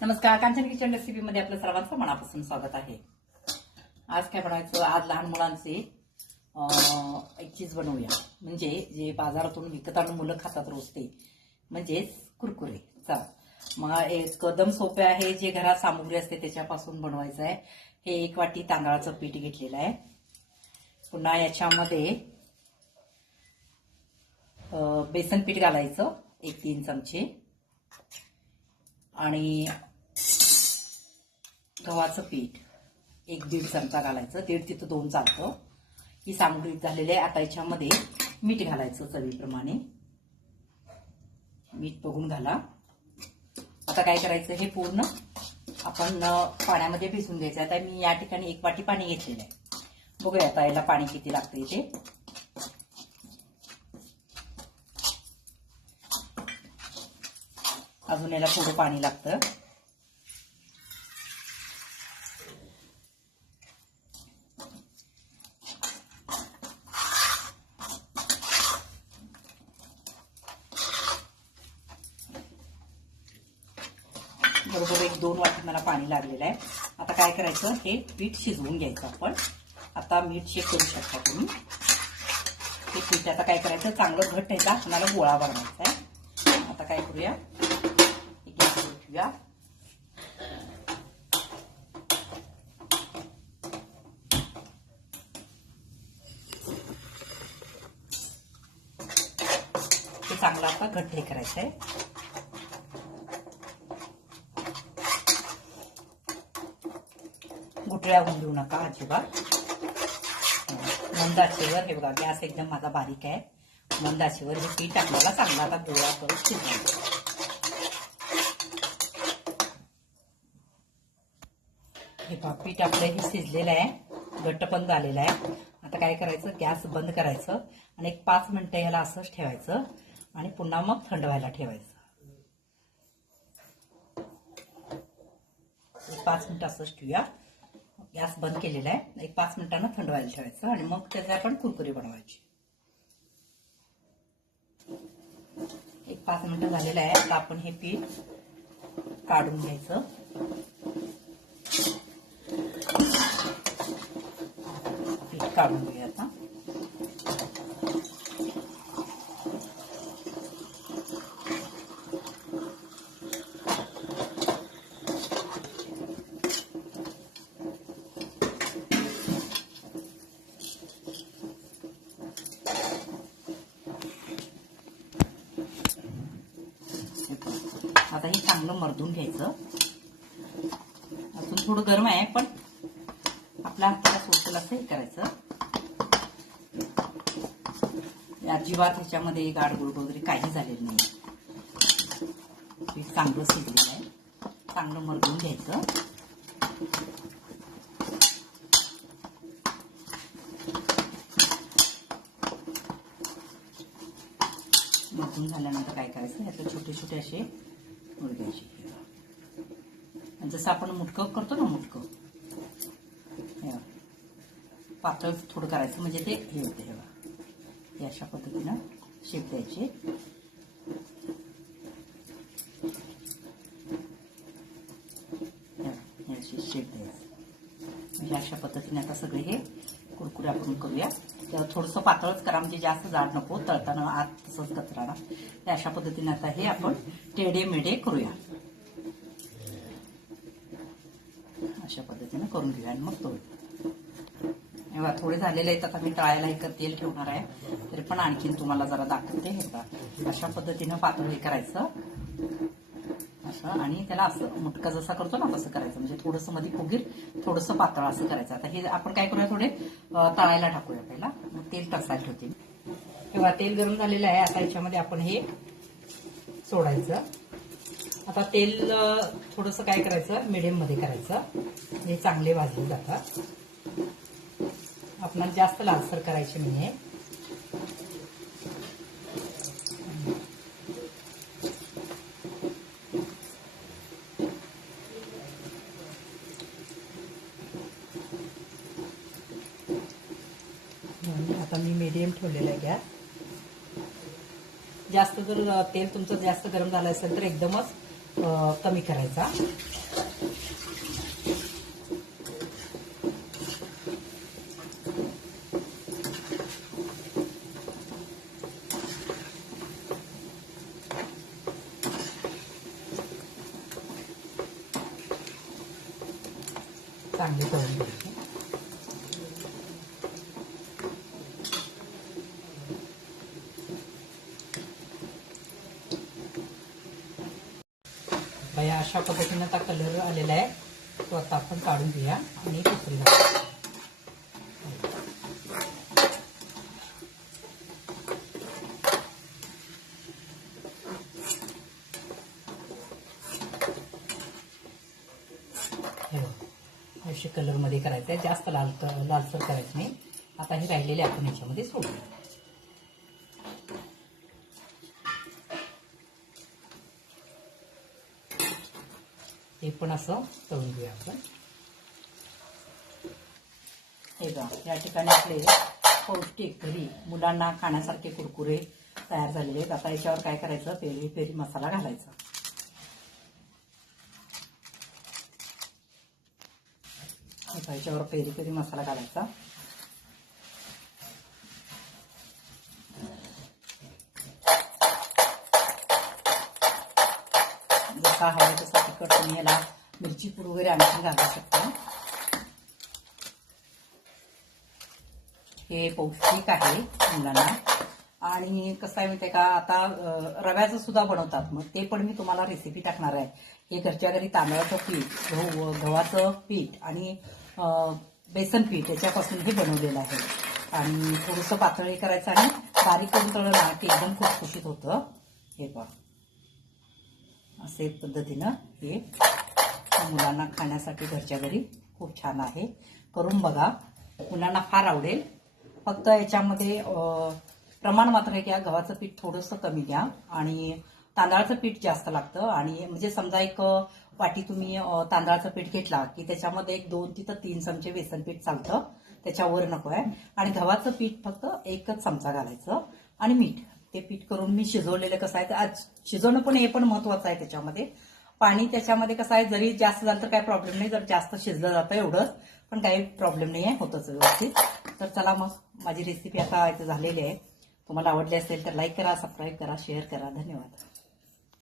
नमस्कार, Kanchan kitchen recipe मध्ये आपलं सर्वांचं मनापासून स्वागत आहे। आज काय बनवायचं, आज लहान मुलांचे एक चीज बनवूया, म्हणजे जे बाजारातून विकत आणून मुलं खातात रोज ते म्हणजेच कुरकुरे। चला मग एकदम सोपे आहे, जे घरात सामुग्री असते त्याच्यापासून बनवायचं आहे। हे 1 वाटी तांदळाचं पीठ घेतलेलं आहे। पुन्हा याच्यामध्ये बेसन पीठ घालायचं 1-3 चमचे आणि गव्हाचं पीठ 1-1.5 चमचा घालायचं, 1.5 तिथं 2 चालतं। ही सामग्री झालेली आहे। आता याच्यामध्ये मीठ घालायचं चवीप्रमाणे, मीठ बघून घाला। आता काय करायचं, हे पूर्ण आपण पाण्यामध्ये भिजवून घ्यायचं। आता मी या ठिकाणी 1 वाटी पाणी घेतलेलं आहे। बघूया आता याला पाणी किती लागतं इथे। अजून याला थोडं पाणी लागतं। बरोबर 1-2 वाटी मला पाणी लागलेलं आहे। आता काय करायचं, हे पीठ शिजवून घ्यायचं आपण। आता मीठ चेक करू शकता तुम्ही। हे पीठ आता काय करायचं, चांगलं घट्ट ह्याचा आपल्याला गोळा बनवायचा आहे। आता काय करूया, गॅसवर ठेवूया। हे चांगलं आता घट्ट हे करायचं आहे। गुठळ्या होऊन देऊ नका अजिबात। मंद आचेवर, हे बघा गॅस एकदम माझा बारीक आहे। मंद आचेवर हे पीठ आपल्याला चांगला आता गोळा करून शिजवायचं। हे पहा पीठ आपलं हे शिजलेलं आहे, घट्ट पण झालेलं आहे। आता काय करायचं, गॅस बंद करायचं आणि 5 मिनिटं याला असंच ठेवायचं आणि पुन्हा मग थंड व्हायला ठेवायचं। 5 मिनिटं असंच ठेवूया। गॅस बंद केलेला आहे, 5 मिनिटांना थंड व्हायला ठेवायचं आणि मग त्याचे आपण कुरकुरे बनवायचे। 5 मिनिटं झालेलं आहे। आता आपण हे पीठ काढून घ्यायचं। पीठ काढून घेऊया आता। आता हे चांगलं मर्दून घ्यायचं। अजून थोडं गरम आहे, पण आपल्या हाताला सोसेल असं हे करायचं। अजिबात ह्याच्यामध्ये गाडगुड वगैरे काही झालेलं नाही। हे चांगलं शिजलेलं आहे, चांगलं मर्दून घ्यायचं। मर्दून झाल्यानंतर काय करायचं, ह्यातले छोटे छोटे असे मुडक्याचे, जसं आपण मुटकं करतो ना, मुटकं पातळ थोडं करायचं, म्हणजे ते हे होते। हे बघा, अशा पद्धतीनं शेप द्यायचे। अशी शेप द्यायची, म्हणजे अशा पद्धतीने आता सगळे हे कुरकुरे आपण करूया। त्याला थोडंसं पातळच करा, म्हणजे जास्त जाड नको, तळताना आत तसंच कचराना। अशा पद्धतीने आता हे आपण टेढे मेढे करूया। अशा पद्धतीने करून घेऊया आणि मग तळू। एव्हा थोडे झालेले आहेत। आता मी तळायला एक तेल ठेवणार आहे, तरी पण आणखीन तुम्हाला जरा दाखवते। हे बघा, अशा पद्धतीनं पातळ हे करायचं असं, आणि त्याला असं मुटका जसा करतो ना तसं करायचं, म्हणजे थोडंसं मध्ये फुगीर, थोडंसं पातळ असं करायचं। आता हे आपण काय करूया, थोडे तळायला टाकूया पहिला, मग तेल तसायला ठेवते। तेव्हा तेल गरम झालेलं आहे। आता याच्यामध्ये आपण हे सोडायचं। आता तेल थोडंसं काय करायचं, मीडियम मध्ये करायचं, हे चांगले भाजले जातात। आपल्याला जास्त लालसर करायचे नाहीये। आता मी मीडियम ठेवलेला आहे गॅस। जास्त जर तेल तुमचं जास्त गरम झालं असेल तर एकदमच कमी करायचा. चांगली तळून घ्यायची. या अशा पद्धतीने आता कलर आलेला आहे, तो आता आपण काढून घेऊया आणि दुसरी घालूया. अशा कलर मध्ये करायचं आहे, जास्त लालसर करायचं नाही. आता हे राहिलेले आपण याच्यामध्ये सोडूया. हे पण असं तळून घेऊया आपण. हे बघा, या ठिकाणी आपले पौष्टिक घरी मुलांना खाण्यासारखे कुरकुरे तयार झालेले आहेत. आता याच्यावर काय करायचं, पेरी पेरी मसाला घालायचा. याच्यावर पेरी पेरी मसाला घालायचा. जसा हवा तसा तिखट तुम्ही याला मिरची पूड वगैरे आणखी घालू शकता. हे पौष्टिक आहे मुलांना. आणि कसं आहे माहिती आहे का, आता रव्याचं सुद्धा बनवतात, मग ते पण मी तुम्हाला रेसिपी टाकणार आहे. हे घरच्या घरी तांदळाचं पीठ, गव्हाचं पीठ आणि बेसन पीठ याच्यापासून हे बनवलेलं आहे. आणि थोडंसं पातळ करायचं आणि बारीक करून तळलं ना ते एकदम खुसखुशीत होतं. हे पहा, असे पद्धतीनं हे मुलांना खाण्यासाठी घरच्या घरी खूप छान आहे. करून बघा, मुलांना फार आवडेल. फक्त याच्यामध्ये प्रमाण मात्र आहे की गव्हाचं पीठ थोडंसं कमी घ्या आणि तांदळाचं पीठ जास्त लागतं. आणि म्हणजे समजा एक वाटी तुम्ही तांदळाचं पीठ घेतला की त्याच्यामध्ये एक 2 ते 3 चमचे बेसन पीठ चालतं, त्याच्यावर नको आहे. आणि गव्हाचं पीठ फक्त 1च चमचा घालायचं आणि मीठ. ते पीठ करून मी शिजवलेलं कसं आहे, आज शिजवणं पण हे पण महत्वाचं आहे. त्याच्यामध्ये पाणी त्याच्यामध्ये कसं आहे, जरी जास्त झालं तर काही प्रॉब्लेम नाही, जर जास्त शिजलं जातं एवढंच, पण काही प्रॉब्लेम नाही आहे, होतच व्यवस्थित. तर चला मग, माझी रेसिपी आता इथे झालेली आहे. तुम्हाला आवडली असेल तर लाईक करा, सबस्क्राईब करा, शेअर करा. धन्यवाद.